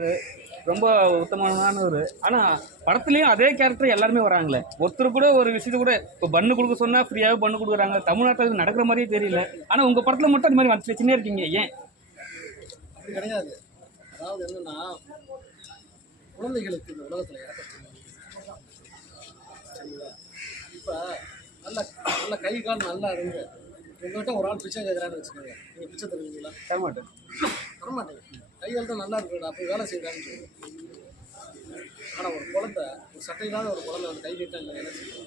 Character ரொம்ப உத்தமமானவர் ஆனால் படத்துலேயும் அதே கேரக்டர் எல்லாருமே வராங்களே. ஒருத்தர் கூட ஒரு விஷயத்த கூட இப்போ பண்ணு கொடுக்க சொன்னால் ஃப்ரீயாகவே பண்ணு கொடுக்குறாங்க. தமிழ்நாட்டில் இது நடக்கிற மாதிரியே தெரியல. ஆனால் உங்கள் படத்தில் மட்டும் அந்த மாதிரி வந்து வச்சுனே இருக்கீங்க ஏன்? அப்படி கிடையாது. அதாவது என்னன்னா குழந்தைகளுக்கு இந்த உலகத்தில் சரிங்களா இப்போ நல்ல நல்ல கை கால் நல்லா இருந்து உங்கள்கிட்ட ஒரு ஆள் பிச்சை கேட்குறான்னு வச்சுக்கோங்க. நீங்கள் பிச்சை தருவீங்களா? தரமாட்டேன். தரமாட்டேங்க. கையால் தான் நல்லா இருக்குடா அப்போ வேலை செய்யறான்னு சொல்லுங்க ஆனால் ஒரு குழந்தை ஒரு சட்டை இல்லாத ஒரு குழந்தை வந்து கை நீட்டாக இல்லை வேலை செய்யும்?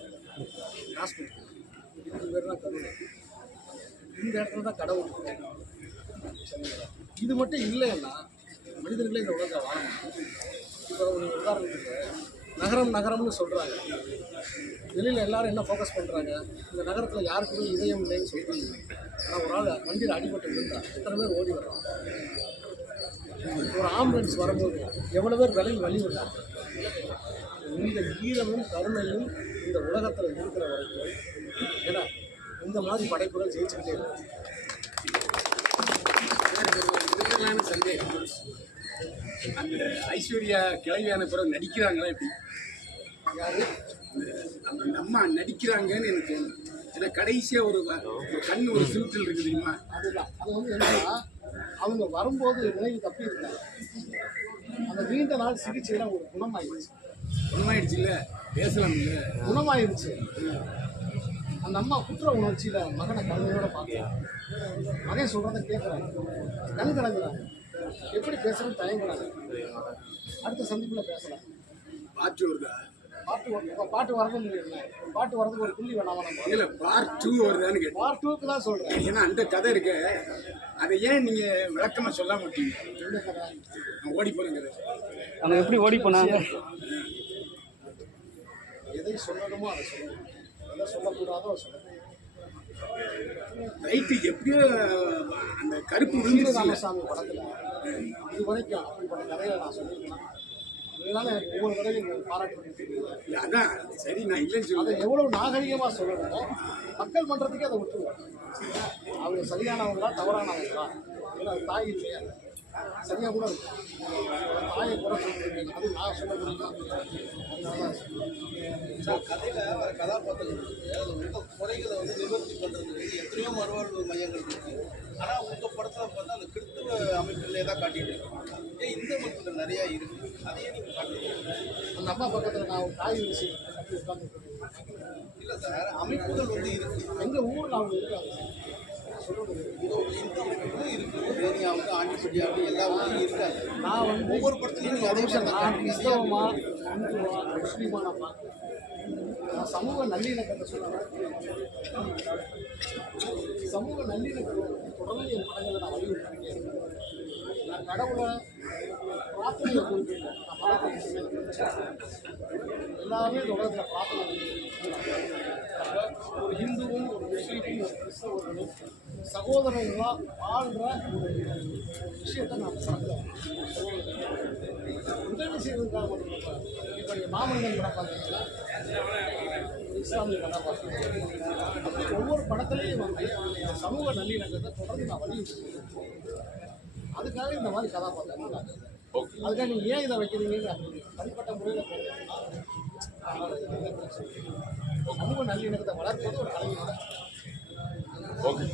காசு கொடுக்கும். இது பேர் தான் கருணை இந்த இடத்துல தான் கடவுள் இது மட்டும் இல்லைன்னா மனிதர்களே இந்த உலகத்தில் வாழ முடியும் இப்போ ஒரு உதாரணத்துக்கு நகரம் நகரம்னு சொல்கிறாங்க வெளியில் எல்லாரும் என்ன ஃபோக்கஸ் பண்ணுறாங்க இந்த நகரத்தில் யாருக்குமே இதயம் இல்லைன்னு சொல்கிறாங்க ஆனால் ஒரு ஆள் வண்டியில் அடிபட்டு விழுந்தா எத்தனை பேர் ஓடி வர்றாங்க? ஒரு ஆம்புலன்ஸ் வரும்போது எவ்வளோ பேர் விலையில் வழி விடுறாங்க இந்த ஈரமும் கருணையும் இந்த உலகத்தில் இருக்கிற வரைக்கும் ஏன்னா இந்த மாதிரி படைப்புகள் ஜெயிச்சுக்கிட்டே இருக்கு. இதுக்கெல்லாம் சந்தேகம்? அந்த ஐஸ்வர்யா கிளவியான பிறகு நடிக்கிறாங்களா எப்படி? யாரு? அந்த அம்மா நடிக்கிறாங்கன்னு எனக்கு ஏன்னா கடைசியாக ஒரு கண் ஒரு சிறுத்தில் இருக்குது தெரியுமா? அதுதான். அது வந்து என்னன்னா அவங்க வரும்போது நினைவு தப்பி இருக்காங்க அந்த நீண்ட நாள் சிகிச்சையில ஒரு குணமாயிடுச்சு. ஒன்றுமாயிடுச்சு இல்லை பேசலாம் இல்லை குணமாயிடுச்சு. அந்த அம்மா குற்ற உணர்ச்சியில மகனை கருணையோட பார்க்குறாங்க மகன் சொல்றத கேட்குறாங்க கண் கலங்குறாங்க. எப்படி பேசுறது தயங்குறாங்க. அடுத்த சந்திப்புல பேசலாம். பார்ட் வருதா பாட்டு பாட்டு இல்லை பாட்டு வரதுக்கு ஒரு புள்ளி வேணாமா நம்ம? இல்லை பார்ட் டூ வருதான்னு கேட்டேன். பார்ட் டூக்கு தான் சொல்றேன். ஏன்னா அந்த கதை இருக்கு. அதை ஏன் நீங்கள் விளக்கமாக சொல்ல மாட்டீங்க நான் ஓடி போகிறேங்கிறது அவங்க எப்படி ஓடி போனாங்க எதை சொல்லணுமோ அதை சொல்லணும். எதை சொல்லக்கூடாதோ அதை சொல்லணும். ரைட்டு எப்படியோ அந்த கருப்பு விழுந்துருச்சு ராமசாமி படத்துல இது வரைக்கும் அப்படிப்பட்ட கதையை நான் சொல்லியிருக்கேன். இதனால ஒவ்வொரு தடவையும் பாராட்டு அதான் சரி நான் இல்லைன்னு அதை சொல்லுவேன் எவ்வளவு நாகரிகமா சொல்லணுமோ மக்கள் மன்றத்துக்கே அதை விட்டுருவோம் அவங்க சரியானவங்களா தவறானவங்களா? ஏன்னா அது தாய் இல்லையா? சரியா கூட இருக்கும் தாயை அது நான் சொல்ல முடியுமா அதனால தான் சொல்றேன். கதையில வர கதாபாத்திரங்கள் இருக்கு. அதுல உங்க குறைகளை வந்து நிவர்த்தி பண்றதுக்கு எத்தனையோ மறுவாழ்வு மையங்கள் இருக்கு. ஆனா உங்க படத்துல பார்த்தா அந்த கிறிஸ்துவ அமைப்புகளே தான் காட்டிட்டு அமைப்புகள் நிறைய இருக்கு. அதையே நீங்க காட்டுறீங்க அந்த அம்மா பக்கத்துல நான் ஒரு தாய் வீசி கட்டி உட்கார்ந்து இல்ல சார் அமைப்புகள் வந்து இருக்கு. எங்க ஊர்ல அவங்க இருக்காங்க சொல்றது இதோ இந்த அமைப்புகளும் இருக்கு. வேணியாவது ஆண்டிப்பட்டியாவது எல்லா ஊர்லயும் இருக்காங்க நான் வந்து ஒவ்வொரு படத்துலயும் அதே விஷயம் நான் இந்துவா முஸ்லீமா நான் பார்க்கிறேன் சமூக நல்லிணக்கத்தை சொல்லுவேன் சமூக நல்லிணக்கம் தொடர்ந்து என் படங்களை நான் வலியுறுத்திக்கிட்டே இருக்கேன். நான் கடவுளை எல்லாமே இந்த உலகத்தில் பிரார்த்தனை ஒரு ஹிந்துவும் ஒரு முஸ்லீமும் ஒரு கிறிஸ்தவர்களும் சகோதரர்களாக வாழ்கிற ஒரு விஷயத்தை நான் பார்க்கிறேன் உதவி செய்வதற்காக மட்டும் இப்போ நீங்கள் மாமன்னன் படம் பார்த்தீங்கன்னா இஸ்லாமிய கதாபாத்திரம் பார்த்தீங்கன்னா ஒவ்வொரு படத்துலையும் வந்து சமூக நல்லிணக்கத்தை தொடர்ந்து நான் வலியுறுத்தி அதுக்காக இந்த மாதிரி கதாபாத்திரம் நான் அதுக்காக நீங்கள் ஏன் இதை வைக்கிறீங்க தனிப்பட்ட முறையில் சமூக நல்லிணக்கத்தை வளர்ப்பது ஒரு கலைஞரோட ஓகே.